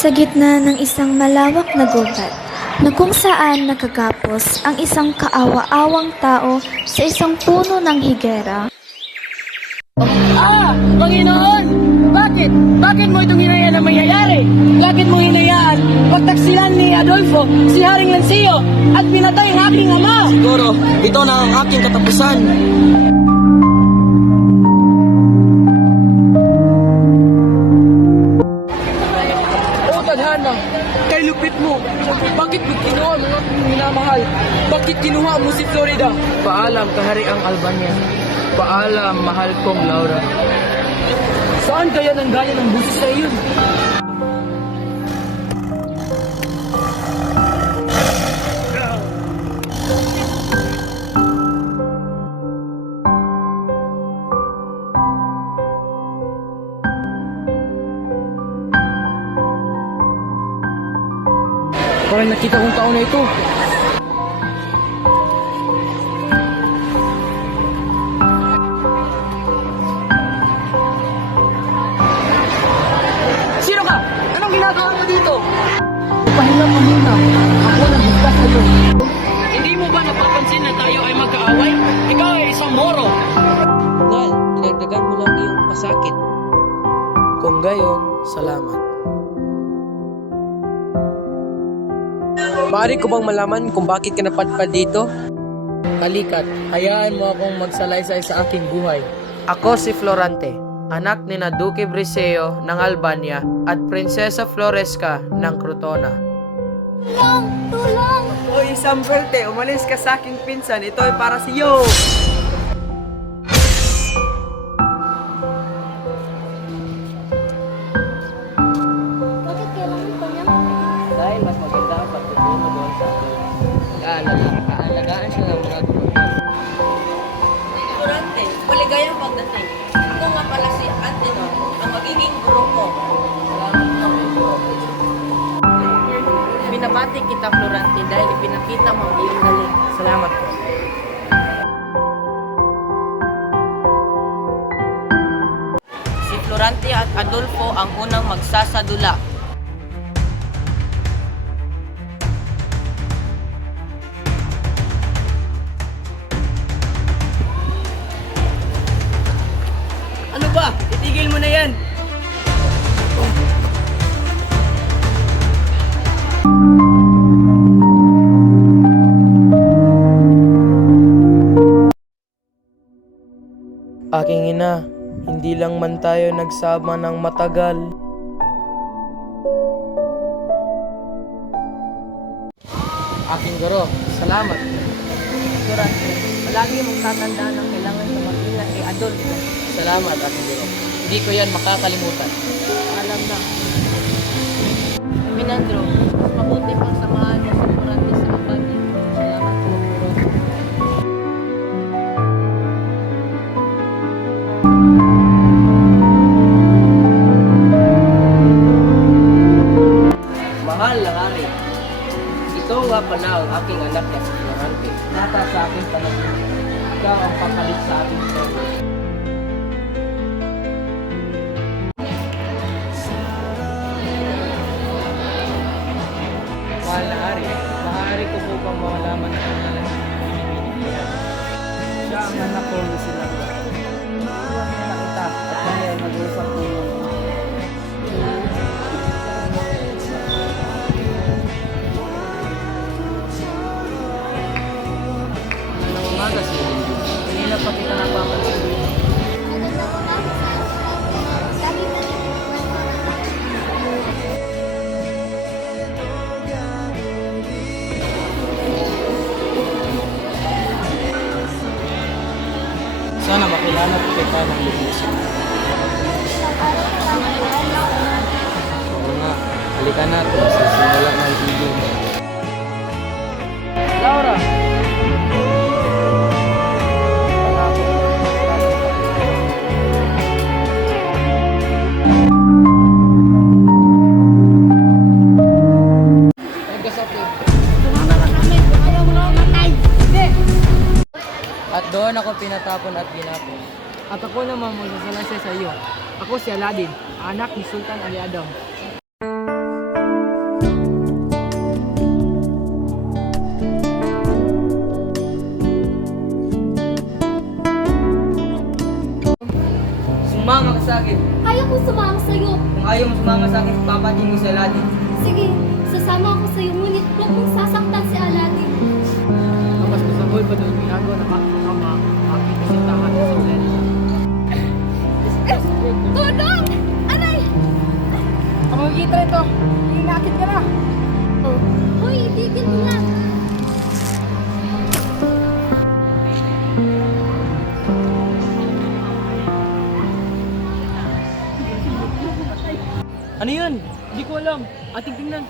Sa gitna ng isang malawak na gubat, na kung saan nakagapos ang isang kaawa-awang tao sa isang puno ng higera. Panginoon! Bakit? Bakit mo itong hinayaan na mangyayari? Bakit mo hinayaan pagtaksilan ni Adolfo, si Haring Lancio, at pinatay ang aking ama? Siguro, ito na ang aking katapusan. O tadhana, kay lupit mo. Bakit mo kinuha ang aking minamahal? Bakit kinuha mo si Florida? Paalam, kahariang Albania. Paalam, mahal kong Laura. Saan kaya nanggaling ang busis sa iyon? Parang nakita kong tao na ito. Sino ka? Anong ginagawa mo dito? Pahinga mo muna. Ako nagbigkas sa'yo. Hindi mo ba napapansin na tayo ay magkaaway? Ikaw ay isang moro. Nal, dinagdagan mo lang iyong pasakit. Kung gayon, salamat. Maaari ko bang malaman kung bakit ka napadpad dito? Kalikat, hayaan mo akong magsalaysay sa aking buhay. Ako si Florante, anak ni na Duque Briseo ng Albania at Prinsesa Floresca ng Crotona. Oy, Samberte, umalis ka sa aking pinsan. Ito ay para sa iyo. Bakit kailangan pa niya? Dahil mas maganda ang pagtutuno doon sa akin. Kaalagaan siya ng mga guro. Durante, maligayang pagdating. Ito nga pala si Antenon, ang magiging guro ko. Binabati kita, Florante, dahil ipinakita mo ang iyong galing. Salamat po. Si Florante at Adolfo ang unang magsasadula. Ano ba? Itigil mo na yan. Aking ina, hindi lang man tayo nagsama ng matagal. Aking guro, salamat. Durante, palagi mong tatandaan ang kailangan na mag-ingat kay Adolfo. Salamat, aking guro. Hindi ko yan makakalimutan. Alam na. Minandro, mas mabuti pang samahan mo si Florante sa Albania. Salamat po, guro. Mahal na hari, ito nga pala ang aking anak na si Florante. Nata sa aking panaginip. Ikaw ang papalit sa aking solo. Mahal na hari, maaari ko po bang malaman ang pangalan ng pinipinihan? Siya ang anak ko ni si Laura. Iwan niya na kita at kami ay mag-usap po yung Magandang umaga si Lindy. Kanina pa kita napapansin dito. Sabi ko niya. Sana makilala ko kita ng lubos. Oo nga, halika natin sa simula ng ibig. Laura! At doon ako pinatapon at ginapon. At ako naman magsasalasay sa iyo. Ako si Aladdin, anak ni Sultan Ali Adam. sa akin. Ayaw kong sumama sa'yo. Kung ayaw mo sumama sa akin, papatiin ko si Aladdin. Sige, sasama ako sa'yo, ngunit huwag mong sasaktan si Aladdin. Mas masagol pa doon ginagawa ng aking ama, aking kasintahan sa Selena. Tulong! Aray! Ako makikita ito. Inakit ka na. Oh, hoy, itigil mo na. Ano yun? Hindi ko alam. Ating tingnan.